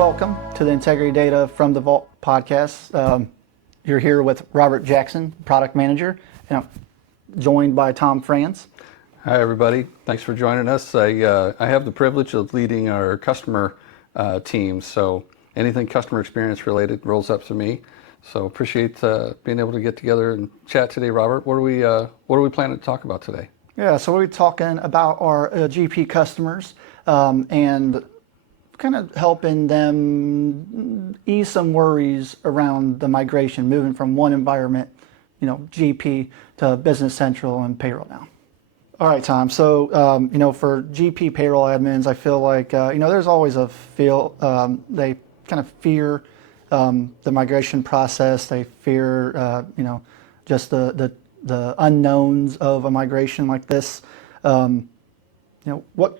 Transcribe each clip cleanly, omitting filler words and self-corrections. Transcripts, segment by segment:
Welcome to the Integrity Data from the Vault podcast. You're here with Robert Jackson, product manager, and I'm joined by Tom Franz. Hi, everybody. Thanks for joining us. I have the privilege of leading our customer team, so anything customer experience related rolls up to me. So appreciate being able to get together and chat today, Robert. What are we planning to talk about today? Yeah, so we'll be talking about our GP customers and kind of helping them ease some worries around the migration, moving from one environment, GP to Business Central and Payroll now. All right, Tom. So, for GP payroll admins, I feel like, there's always a feel, they kind of fear the migration process. They fear, just the unknowns of a migration like this. What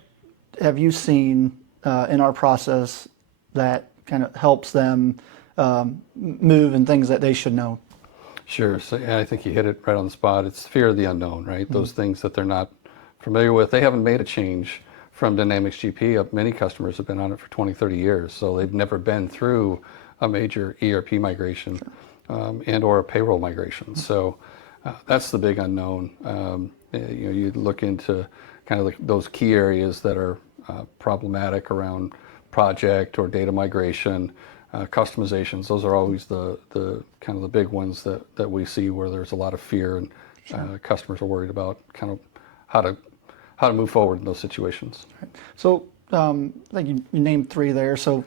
have you seen in our process that kind of helps them move and things that they should know? Sure. So yeah, I think you hit it right on the spot. It's fear of the unknown, right? Mm-hmm. Those things that they're not familiar with. They haven't made a change from Dynamics GP. Many customers have been on it for 20, 30 years, so they've never been through a major ERP migration. Sure. And or a payroll migration. So that's the big unknown. You look into kind of those key areas that are problematic around project or data migration, customizations. Those are always the kind of the big ones that we see where there's a lot of fear and sure. Customers are worried about kind of how to move forward in those situations. Right. So I think you named three there. So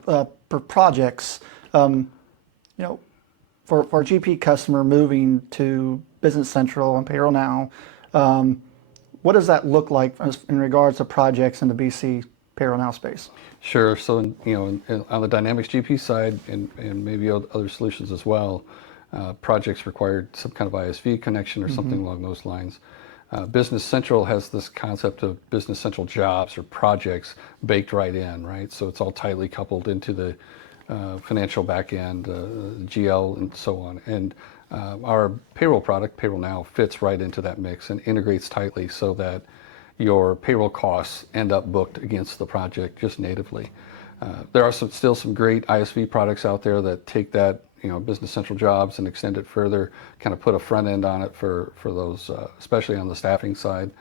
for projects, for our GP customer moving to Business Central and Payroll Now, what does that look like in regards to projects in the BC Payroll Now space? Sure. So, on the Dynamics GP side and maybe other solutions as well, projects required some kind of ISV connection or something along those lines. Business Central has this concept of Business Central jobs or projects baked right in, right? So it's all tightly coupled into the financial backend, GL, and so on. And our payroll product, Payroll Now, fits right into that mix and integrates tightly so that your payroll costs end up booked against the project just natively. There are still some great ISV products out there that take that, Business Central jobs and extend it further, kind of put a front end on it for those, especially on the staffing side.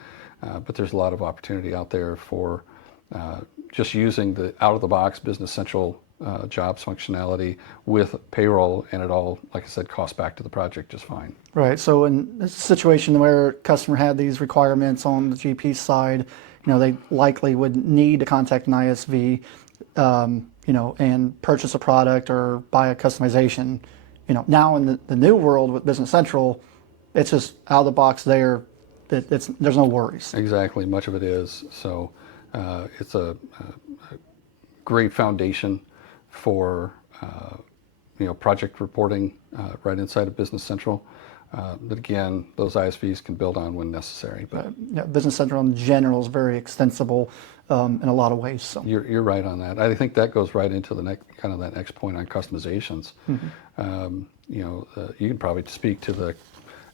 But there's a lot of opportunity out there for just using the out-of-the-box Business Central jobs functionality with payroll, and it all, like I said, costs back to the project just fine. Right. So in a situation where a customer had these requirements on the GP side, they likely would need to contact an ISV, and purchase a product or buy a customization. Now in the new world with Business Central, it's just out of the box there. There's no worries. Exactly. Much of it is. So it's a great foundation for project reporting right inside of Business Central that again those ISVs can build on when necessary. But Business Central in general is very extensible in a lot of ways. So you're right on that. I think that goes right into the next point on customizations. Mm-hmm. You can probably speak to the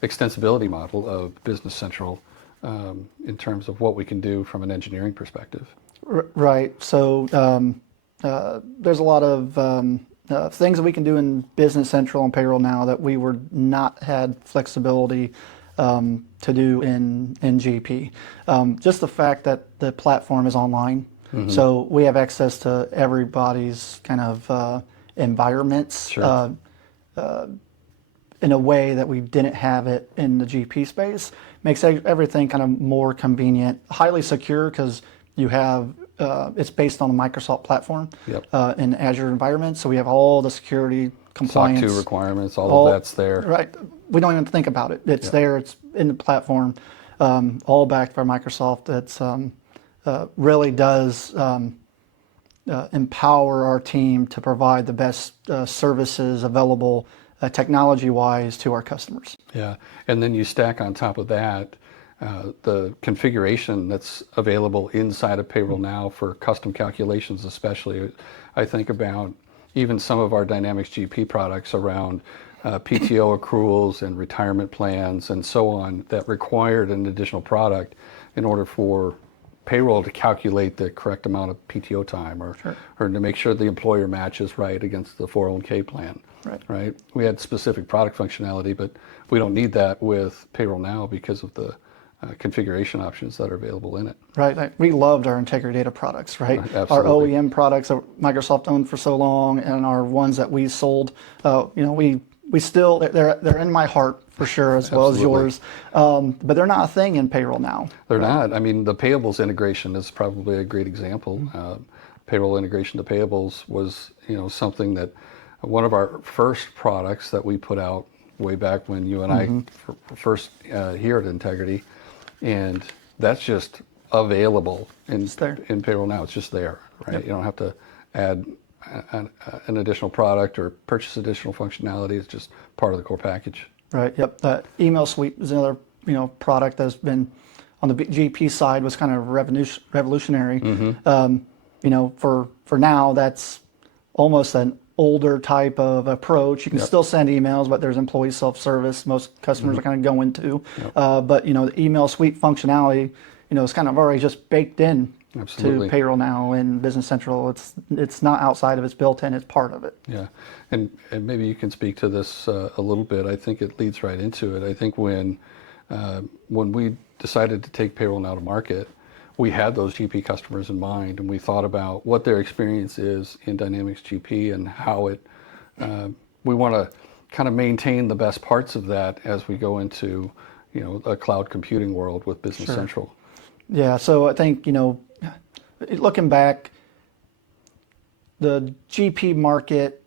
extensibility model of Business Central in terms of what we can do from an engineering perspective. Right. So there's a lot of things that we can do in Business Central and Payroll Now that we were not had flexibility to do in GP. Just the fact that the platform is online, mm-hmm. so we have access to everybody's kind of environments. Sure. In a way that we didn't have it in the GP space, makes everything kind of more convenient, highly secure because you have it's based on the Microsoft platform. Yep. In Azure environment, so we have all the security compliance, SOC 2 requirements, all of that's there. Right, we don't even think about it. It's there. It's in the platform, all backed by Microsoft. That's really does empower our team to provide the best services available technology-wise to our customers. Yeah, and then you stack on top of that the configuration that's available inside of Payroll Now for custom calculations, especially. I think about even some of our Dynamics GP products around PTO accruals and retirement plans and so on that required an additional product in order for payroll to calculate the correct amount of PTO time, or to make sure the employer matches right against the 401k plan. Right. We had specific product functionality, but we don't need that with Payroll Now because of the configuration options that are available in it. Right. We loved our integrity data products, right? Our Absolutely. OEM products that Microsoft owned for so long, and our ones that we sold. We still, they're in my heart for sure, as well as yours. But they're not a thing in Payroll Now. They're not. I mean, the payables integration is probably a great example. Payroll integration to payables was, something that one of our first products that we put out way back when you and I first here at Integrity, and that's just available in Payroll Now. It's just there, right? Yep. You don't have to add an additional product or purchase additional functionality. It's just part of the core package. Right. Yep. Email Suite is another product that's been on the GP side was kind of revolutionary. For now, that's almost an older type of approach. You can still send emails, but there's employee self-service most customers are kind of going to. But the Email Suite functionality, is kind of already just baked in to Payroll Now and Business Central. It's not outside of, it's built in, it's part of it. Yeah, and maybe you can speak to this a little bit. I think it leads right into it. I think when we decided to take Payroll Now to market, we had those GP customers in mind, and we thought about what their experience is in Dynamics GP and how we want to kind of maintain the best parts of that as we go into, a cloud computing world with Business Central. Yeah, so I think, looking back, the GP market,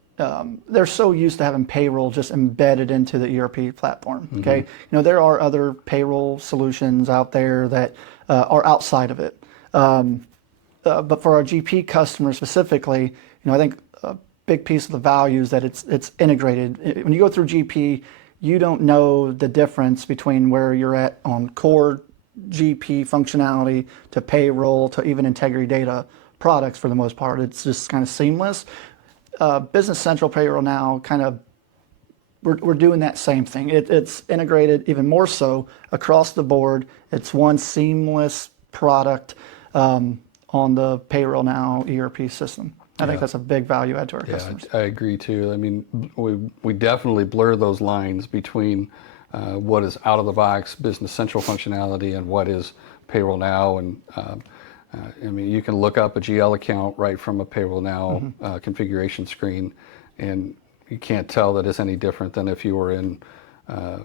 they're so used to having payroll just embedded into the ERP platform. Okay, there are other payroll solutions out there that are outside of it, but for our GP customers specifically, I think a big piece of the value is that it's integrated. When you go through GP, you don't know the difference between where you're at on core GP functionality to payroll to even integrity data products for the most part. It's just kind of seamless. Business Central Payroll Now we're doing that same thing. It's integrated even more so across the board. It's one seamless product on the Payroll Now ERP system. I think that's a big value add to our customers. I agree too. I mean, we definitely blur those lines between what is out of the box Business Central functionality and what is Payroll Now. And I mean, you can look up a GL account right from a Payroll Now configuration screen, and you can't tell that it's any different than if you were in a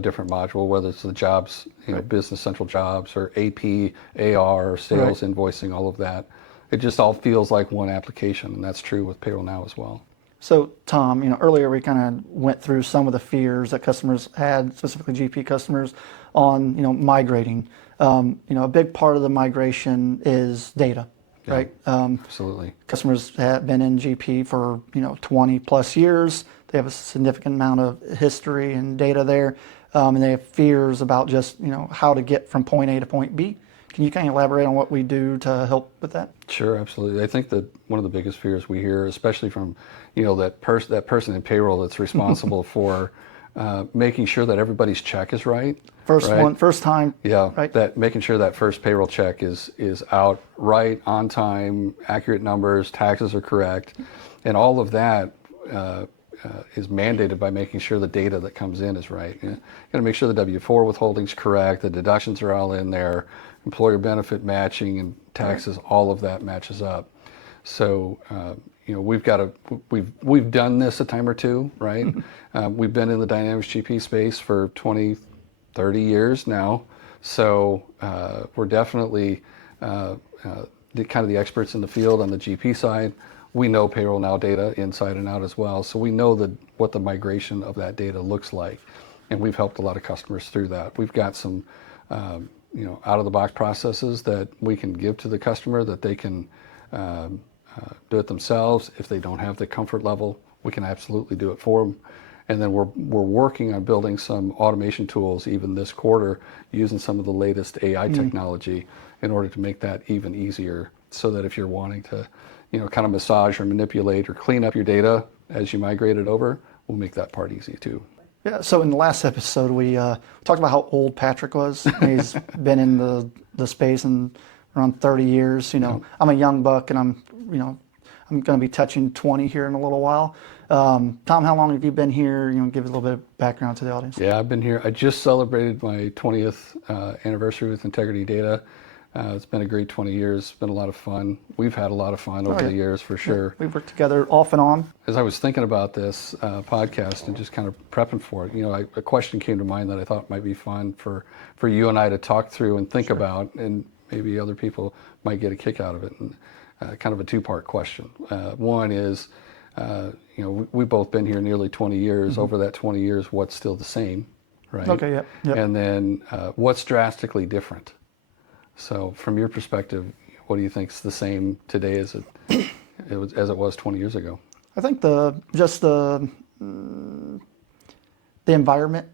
different module, whether it's the jobs, Business Central jobs or AP, AR, sales invoicing, all of that. It just all feels like one application, and that's true with Payroll Now as well. So Tom, earlier we kind of went through some of the fears that customers had, specifically GP customers, on migrating. A big part of the migration is data, right? Absolutely. Customers have been in GP for 20 plus years. They have a significant amount of history and data there, and they have fears about just how to get from point A to point B. Can you kind of elaborate on what we do to help with that? Sure, absolutely. I think that one of the biggest fears we hear, especially from that person in payroll that's responsible for making sure that everybody's check is right. First time. Yeah, right? That making sure that first payroll check is out right, on time, accurate numbers, taxes are correct, and all of that is mandated by making sure the data that comes in is right. You got to make sure the W-4 withholding's correct, the deductions are all in there, employer benefit matching and taxes, all of that matches up. So we've done this a time or two, right? We've been in the Dynamics GP space for 20, 30 years now, so we're definitely kind of the experts in the field on the GP side. We know Payroll Now data inside and out as well, so we know what the migration of that data looks like, and we've helped a lot of customers through that. We've got some out-of-the-box processes that we can give to the customer that they can do it themselves. If they don't have the comfort level, we can absolutely do it for them. And then we're working on building some automation tools even this quarter using some of the latest AI technology in order to make that even easier, so that if you're wanting to kind of massage or manipulate or clean up your data as you migrate it over, we'll make that part easy too. Yeah, so in the last episode, we talked about how old Patrick was. He's been in the space and around 30 years. I'm a young buck, and I'm going to be touching 20 here in a little while. Tom, how long have you been here? Give a little bit of background to the audience. Yeah, I've been here. I just celebrated my 20th anniversary with Integrity Data. It's been a great 20 years. It's been a lot of fun. We've had a lot of fun over the years, for sure. Yeah, we've worked together off and on. As I was thinking about this podcast and just kind of prepping for it, a question came to mind that I thought might be fun for you and I to talk through and think about, and maybe other people might get a kick out of it. And kind of a two-part question. One is, we've both been here nearly 20 years. Over that 20 years, what's still the same, right? Okay, yep. And then what's drastically different? So from your perspective, what do you think's the same today as it was 20 years ago? I think the environment,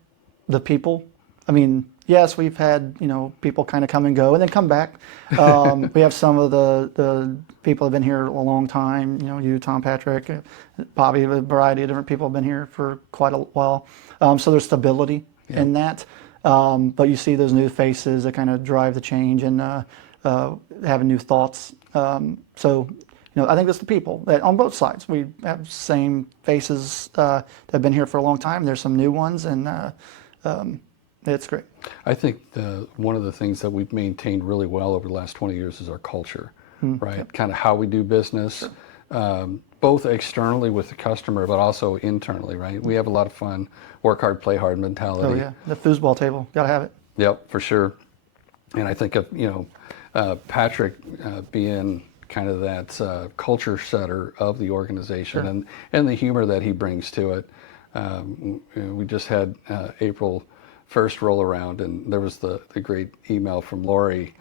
the people. I mean, yes, we've had people kind of come and go and then come back. We have some of the people have been here a long time. You, Tom, Patrick, Bobby, a variety of different people have been here for quite a while. So there's stability in that. But you see those new faces that kind of drive the change and having new thoughts. So I think that's the people that on both sides. We have same faces that have been here for a long time. There's some new ones, and it's great. I think one of the things that we've maintained really well over the last 20 years is our culture, right? Yep. Kind of how we do business, both externally with the customer, but also internally, right? We have a lot of fun, work hard, play hard mentality. Oh yeah, the foosball table, gotta have it. Yep, for sure. And I think of Patrick being kind of that culture setter of the organization, and the humor that he brings to it. We just had April 1st roll around, and there was the great email from Lori,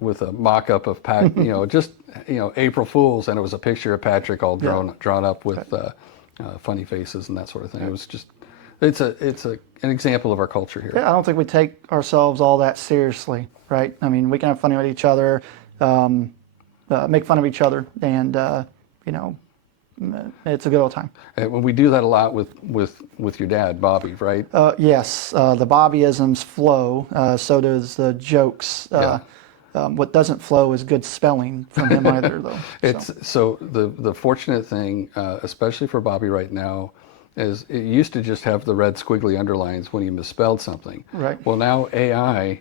with a mock-up of Pat, April Fools, and it was a picture of Patrick all drawn up with funny faces and that sort of thing. It was just, it's an example of our culture here. Yeah, I don't think we take ourselves all that seriously, right? I mean, we can have fun with each other, make fun of each other, and it's a good old time. When we do that a lot with your dad, Bobby, right? Yes, the Bobbyisms flow. So does the jokes. What doesn't flow is good spelling from him either, though. So the fortunate thing, especially for Bobby right now, is it used to just have the red squiggly underlines when he misspelled something. Right. Well, now AI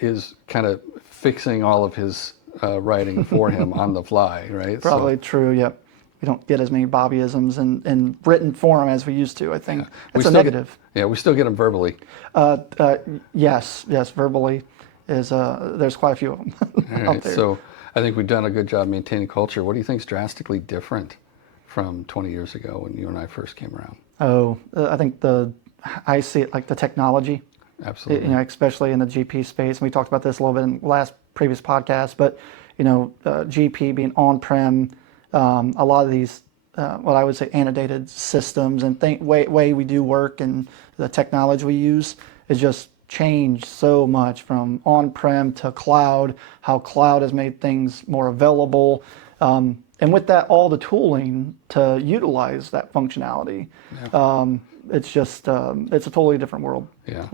is kind of fixing all of his writing for him on the fly, right? Probably true. Yep. We don't get as many Bobbyisms in written form as we used to, I think. It's a negative. We still get them verbally. Yes, verbally is, there's quite a few of them out there. So I think we've done a good job maintaining culture. What do you think is drastically different from 20 years ago when you and I first came around? I think I see it like the technology. Absolutely. Especially in the GP space. And we talked about this a little bit in the previous podcast, but, GP being on-prem, a lot of these, what I would say, annotated systems and way we do work and the technology we use is just changed so much from on-prem to cloud, how cloud has made things more available. And with that, all the tooling to utilize that functionality, it's just, it's a totally different world. Yeah.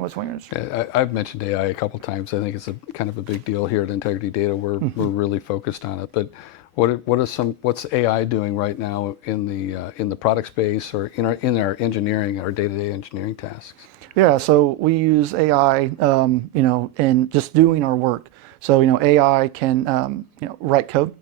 I've mentioned AI a couple times. I think it's a kind of a big deal here at Integrity Data. We're really focused on it. But what's AI doing right now in the product space or in our engineering, our day-to-day engineering tasks? Yeah, so we use AI, in just doing our work. So AI can write code.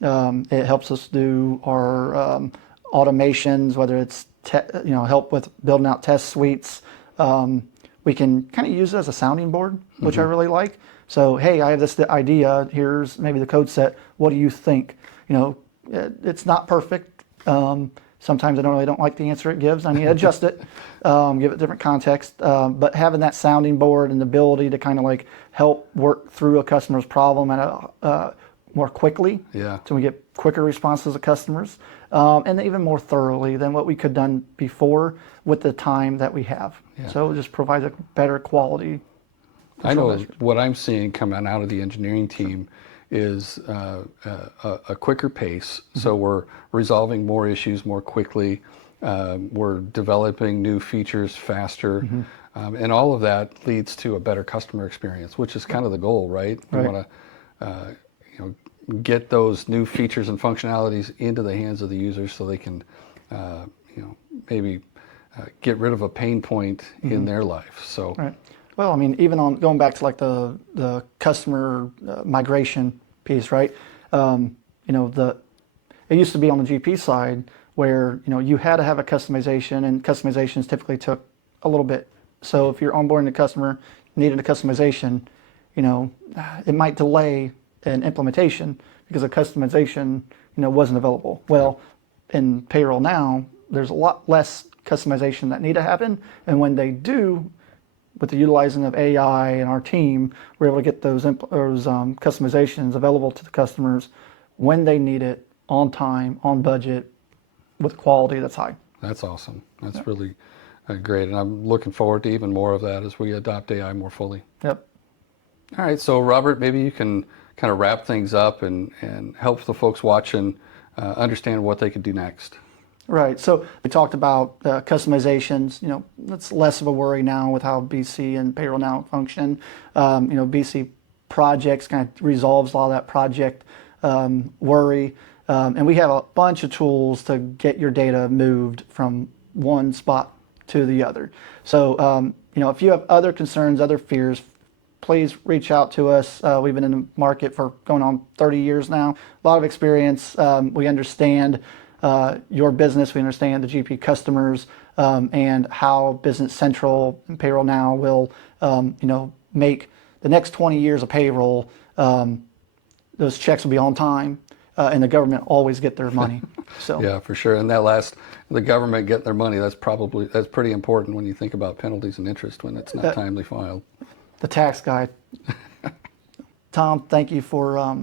It helps us do our automations, whether it's help with building out test suites. We can kind of use it as a sounding board, which I really like. So, hey, I have this idea. Here's maybe the code set. What do you think? It's not perfect. Sometimes I don't like the answer it gives. I need to adjust it, give it different context. But having that sounding board and the ability to kind of like help work through a customer's problem at more quickly. Yeah. So we get quicker responses to customers, and even more thoroughly than what we could have done before with the time that we have. Yeah. So it just provides a better quality. I know what I'm seeing coming out of the engineering team is a quicker pace. So we're resolving more issues more quickly. We're developing new features faster. And all of that leads to a better customer experience, which is kind of the goal, right? We Right. want to get those new features and functionalities into the hands of the users so they can maybe get rid of a pain point in their life. So Right. Well, I mean, even on going back to like the customer migration piece, right? It used to be on the GP side where you had to have a customization, and customizations typically took a little bit. So if you're onboarding a customer, needed a customization, it might delay an implementation because a customization wasn't available. Well, in payroll now, there's a lot less customization that need to happen, and when they do, with the utilizing of AI and our team, we're able to get those customizations available to the customers when they need it, on time, on budget, with quality that's high. that's awesome. That's really great. And I'm looking forward to even more of that as we adopt AI more fully. Yep. All right. So, Robert, maybe you can kind of wrap things up and help the folks watching understand what they could do next. Right. So we talked about customizations. That's less of a worry now with how BC and Payroll now function. BC projects kind of resolves a lot of that project worry. And we have a bunch of tools to get your data moved from one spot to the other. So, if you have other concerns, other fears, please reach out to us. We've been in the market for going on 30 years now. A lot of experience. We understand your business. We understand the GP customers and how Business Central and Payroll Now will, make the next 20 years of payroll. Those checks will be on time, and the government always get their money. So Yeah, for sure. And the government getting their money, that's pretty important when you think about penalties and interest when it's not timely filed. the tax guy. Tom, thank you for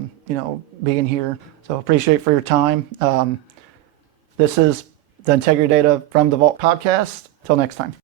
being here. So appreciate for your time. This is the Integrity Data from the Vault podcast. Till next time.